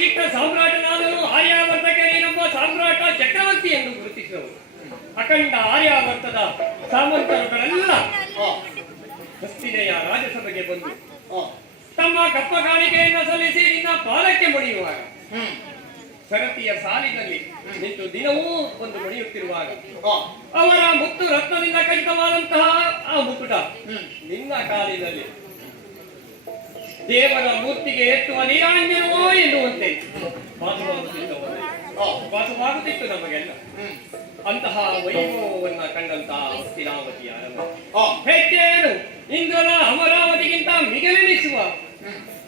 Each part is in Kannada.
ಅಭಿಷಿಕ್ತ ಸಾಮ್ರಾಟನಾದನು ಆರ್ಯಾವರ್ತಕ್ಕೆ ನೀನೊಬ್ಬ ಸಾಮ್ರಾಟ ಚಕ್ರವರ್ತಿ ಎಂದು ಗುರುತಿಸಿದವು. ಅಖಂಡ ಆರ್ಯಾವರ್ತದ ಸಾಮಂತರುಗಳೆಲ್ಲ ಹಸ್ತಿನೆಯ ರಾಜಸಭೆಗೆ ಬಂದು ತಮ್ಮ ಕಪ್ಪ ಕಾಣಿಕೆಯನ್ನು ಸಲ್ಲಿಸಿ ನಿನ್ನ ಪಾಲಕ್ಕೆ ಮುಡಿಯುವಾಗ ಸರತಿಯ ಸಾಲಿನಲ್ಲಿ ನಿಂತು ದಿನವೂ ಒಂದು ಮುಡಿಯುತ್ತಿರುವಾಗ ಅವರ ಮುತ್ತು ರತ್ನದಿಂದ ಖಚಿತವಾದಂತಹ ಆ ಮುಕುಟ ನಿನ್ನ ಕಾಲಿನಲ್ಲಿ ದೇವರ ಮೂರ್ತಿಗೆ ಎತ್ತುವ ನೀರಾಂಜನವೋ ಎನ್ನುವಂತೆ ವಾಸವಾಗುತ್ತಿತ್ತು ನಮಗೆಲ್ಲ. ಅಂತಹ ವೈಭವವನ್ನ ಕಂಡಂತಹ ಹಸ್ತಿನಾವತಿಯ ಹೆಚ್ಚೇನು ಇಂದ್ರನ ಅಮರಾವತಿಗಿಂತ ಮಿಗಿಲೆನಿಸುವ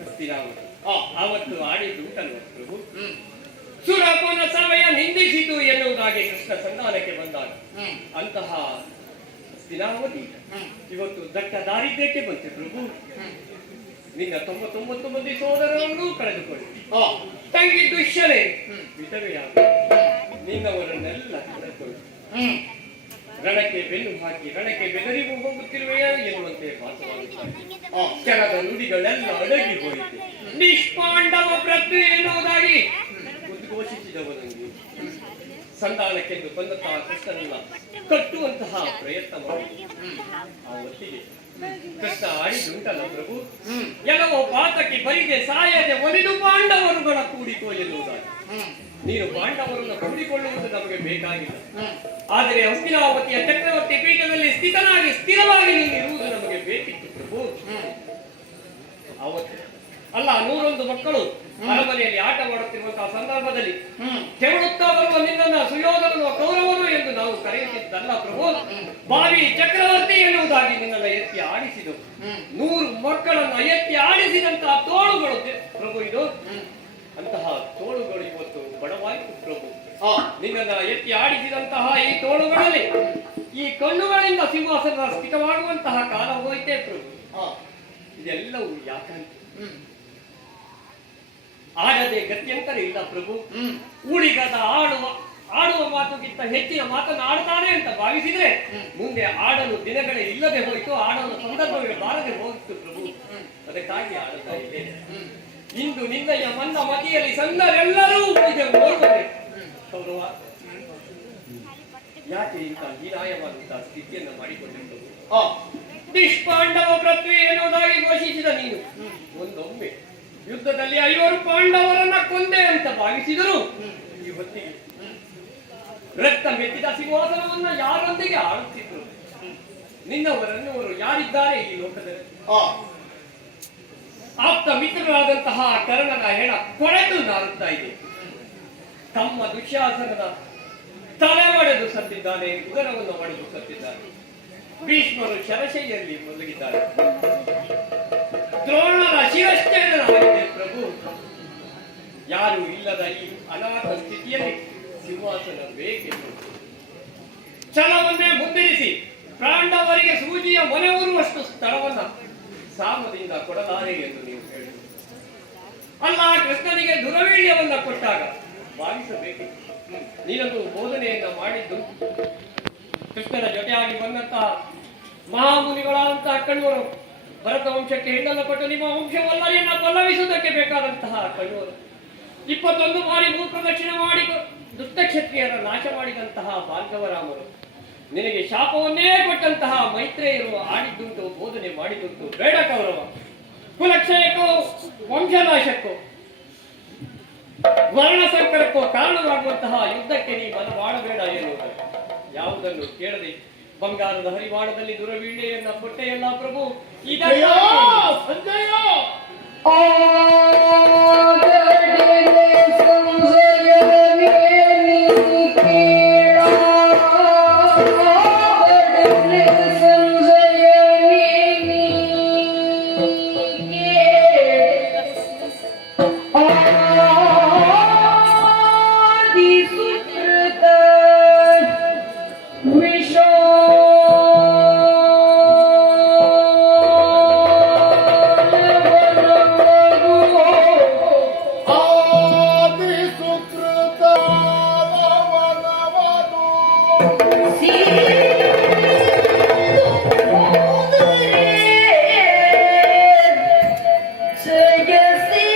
ಹಸ್ತಿನಾವತಿ ಆವತ್ತು ಆಡಿದುಂಟಲ್ವ ಪ್ರಭು. ಸುರಪನ ಸಮಯ ನಿಂದಿಸಿತು ಎನ್ನುವುದಾಗಿ ಕೃಷ್ಣ ಸಂಧಾನಕ್ಕೆ ಬಂದಾಗ ಅಂತಹ ಹಸ್ತಿನಾವತಿ ಇವತ್ತು ದಟ್ಟ ದಾರಿದ್ರ್ಯಕ್ಕೆ ಬಂತೆ ಪ್ರಭು. ನಿನ್ನ 99 ಮಂದಿ ಸೋದರರನ್ನೂ ಕಳೆದುಕೊಳ್ಳಿ, ತಂಗಿ ದುಶ್ಯಲೆ ವಿಧವೆಯಾಗ ನಿನ್ನವರನ್ನೆಲ್ಲ ಕಳೆದುಕೊಳ್ಳಿ, ರಣಕ್ಕೆ ಬೆನ್ನು ಹಾಕಿ ರಣಕ್ಕೆ ಬೆದರಿಗೂ ಹೋಗುತ್ತಿರುವೆಯಾ ಎನ್ನುವಂತೆ ಭಾಸವಾಗುತ್ತಾರೆ. ಕ್ಷಣದ ನುಡಿಗಳೆಲ್ಲ ಅಡಗಿ ಹೋಯಿತು. ನಿಷ್ಪಾಂಡವ ಪ್ರತಿ ಎನ್ನುವುದಾಗಿ ಉದ್ಘೋಷಿಸಿದವನಂಗೆ ಸಂಧಾನಕ್ಕೆಂದು ಬಂದಂತಹ ಕೃಷ್ಣನನ್ನ ಕಟ್ಟುವಂತಹ ಪ್ರಯತ್ನ ಮಾಡಿ ಆ ಹೊತ್ತಿಗೆ ಕೃಷ್ಣ ಆಡಿದುಂಟಲ್ಲ ಪ್ರಭು. ಎಲ್ಲವೋ ಪಾತಕ್ಕೆ ಬರಿಗೆ ಸಾಯದೆ ಒಲಿದು ಪಾಂಡವರುಗಳ ಕೂಡಿಕೋ ಎನ್ನುವುದಾಗಿ ನೀನು ಪಾಂಡವರನ್ನು ಕೂಡಿಕೊಳ್ಳುವುದು ನಮಗೆ ಬೇಕಾಗಿಲ್ಲ. ಆದರೆ ಹಸ್ತಿನಾವತಿಯ ಚಕ್ರವರ್ತಿ ಪೀಠದಲ್ಲಿ ಸ್ಥಿರವಾಗಿ ನೀನು ಇರುವುದು ನಮಗೆ ಬೇಕಿತ್ತು ಪ್ರಭು. ಅವತ್ತು ಅಲ್ಲ 101 ಮಕ್ಕಳು ಅರಮನೆಯಲ್ಲಿ ಆಟವಾಡುತ್ತಿರುವಂತಹ ಸಂದರ್ಭದಲ್ಲಿ ತೆವಳುತ್ತಾ ಬರುವ ನಿನ್ನನ್ನು ಸುಯೋಧನನು ಕೌರವನು ಎಂದು ನಾವು ಕರೆಯುತ್ತಿದ್ದಲ್ಲ ಪ್ರಭು. ಬಾವಿ ಚಕ್ರವರ್ತಿ ಎನ್ನುವುದಾಗಿ ನಿನ್ನನ್ನು ಎತ್ತಿ ಆಡಿಸಿದವು. 100 ಮಕ್ಕಳನ್ನು ಎತ್ತಿ ಆಡಿಸಿದಂತಹ ತೋಳುಗಳು ಪ್ರಭು ಇದು. ಅಂತಹ ತೋಳುಗಳು ಇವತ್ತು ಬಡವಾಯಿತು ಪ್ರಭು. ನಿನ್ನನ್ನು ಎತ್ತಿ ಆಡಿಸಿದಂತಹ ಈ ತೋಳುಗಳಲ್ಲಿ ಈ ಕಣ್ಣುಗಳಿಂದ ಸಿಂಹಾಸನ ಸ್ಥಿತವಾಗುವಂತಹ ಕಾಲ ಹೋಯಿತೇ ಪ್ರಭು. ಇದೆಲ್ಲವೂ ಯಾಕಂತ ಆಡದೆ ಗತ್ಯಂತರ ಇಲ್ಲ ಪ್ರಭು. ಊಳಿಗದ ಆಡುವ ಮಾತುಗಿಂತ ಹೆಚ್ಚಿನ ಮಾತನ್ನು ಆಡ್ತಾನೆ ಅಂತ ಭಾವಿಸಿದ್ರೆ ಮುಂದೆ ಆಡಲು ದಿನಗಳೇ ಇಲ್ಲದೆ ಹೋಯಿತು, ಆಡಲು ಸಂದರ್ಭಗಳು ಬಾರದೆ ಹೋಗಿತ್ತು ಪ್ರಭು. ಅದಕ್ಕಾಗಿ ಆಡುತ್ತಾ ಇದ್ದೇನೆ. ಇಂದು ನಿನ್ನಯ ಮನ್ನ ಮತಿಯಲ್ಲಿ ಸಂದರೆಲ್ಲರೂ ನೋಡುವುದೇ ಕೌರವ ಯಾಕೆ ಇಂಥ ಹೀನಾಯವಾದಂತಹ ಸ್ಥಿತಿಯನ್ನು ಮಾಡಿಕೊಂಡಿದ್ದವು. ನಿಷ್ಪಾಂಡವ ಪೃಥ್ವಿ ಎನ್ನುವುದಾಗಿ ಘೋಷಿಸಿದ ನೀನು ಒಂದೊಮ್ಮೆ ಯುದ್ಧದಲ್ಲಿ 5 ಪಾಂಡವರನ್ನ ಕೊಂದೆ ಅಂತ ಭಾವಿಸಿದರು. ಈ ಹೊತ್ತಿಗೆ ರಕ್ತ ಮೆತ್ತಿದ ಸಿಂಹಾಸನವನ್ನ ಯಾರೊಂದಿಗೆ ಆಳುತ್ತಿದ್ರು? ನಿನ್ನವರನ್ನವರು ಯಾರಿದ್ದಾರೆ ಈ ಲೋಕದಲ್ಲಿ? ಆಪ್ತ ಮಿತ್ರರಾದಂತಹ ಕರ್ಣನ ಹೆಣ ಕೊಳೆದು ನಾರುತ್ತಾ ಇದೆ. ತಮ್ಮ ದುಶ್ಯಾಸನದ ತಲೆ ಒಡೆದು ಸತ್ತಿದ್ದಾನೆ, ಉದರವನ್ನು ಒಡೆದು ಸತ್ತಿದ್ದಾನೆ. ಭೀಷ್ಮರು ಶರಶೈಯಲ್ಲಿ ಮಲಗಿದ್ದಾರೆ. ದ್ರೋಣರ ಶಿರಶ್ಚೇದನವಾಗಿದೆ ಪ್ರಭು. ಯಾರು ಇಲ್ಲದ ಈ ಅನಾಥ ಸ್ಥಿತಿಯಲ್ಲಿ ಸಿಂಹಾಸನ ಬೇಕೆಂದು ಛಲವನ್ನೇ ಮುಂದಿರಿಸಿ ಪಾಂಡವರಿಗೆ ಸೂಜಿಯ ಮನೆ ಊರುವಷ್ಟು ಸ್ಥಳವನ್ನ ಸಾಮದಿಂದ ಕೊಡಲಾರೆ ಎಂದು ನೀವು ಹೇಳಿದರು. ಅಲ್ಲ, ಕೃಷ್ಣನಿಗೆ ದುರವೀಳ್ಯವನ್ನ ಕೊಟ್ಟಾಗ ಭಾವಿಸಬೇಕಿತ್ತು. ನೀನೊಂದು ಬೋಧನೆಯನ್ನ ಮಾಡಿದ್ದು ಕೃಷ್ಣನ ಜೊತೆಯಾಗಿ ಬಂದಂತಹ ಮಹಾಮುನಿಗಳಾದಂತಹ ಕಣ್ವರು ಭರತ ವಂಶಕ್ಕೆ ಹೆಣ್ಣನ್ನು ಕೊಟ್ಟು ನಿಮ್ಮ ವಂಶವಲ್ಲರಿಯನ್ನ ಪಲ್ಲವಿಸುವುದಕ್ಕೆ ಬೇಕಾದಂತಹ ಕಣ್ವರು 21 ಬಾರಿ ಭೂಪ್ರದಕ್ಷಿಣೆ ಮಾಡಿ ದುಷ್ಟಕ್ಷತ್ರಿಯರ ನಾಶ ಮಾಡಿದಂತಹ ಭಾರ್ಗವರಾಮರು ನಿನಗೆ ಶಾಪವನ್ನೇ ಕೊಟ್ಟಂತಹ ಮೈತ್ರೇಯರು ಆಡಿದ್ದುಂಟು, ಬೋಧನೆ ಮಾಡಿದ್ದುಂಟು. ಬೇಡ ಕೌರವ, ಕುಲಕ್ಷಯಕ್ಕೋ ವಂಶನಾಶಕ್ಕೋ ವರ್ಣ ಸಂಕಟಕ್ಕೋ ಕಾರಣವಾಗುವಂತಹ ಯುದ್ಧಕ್ಕೆ ನೀ ಮನ ಮಾಡಬೇಡ ಎನ್ನುವುದು ಯಾವುದನ್ನು ಕೇಳದೆ ಬಂಗಾರದ ಹರಿವಾಣದಲ್ಲಿ ದುರವೀಣೆಯನ್ನ ಕೊಟ್ಟೆಯಲ್ಲ ಪ್ರಭು. Yes,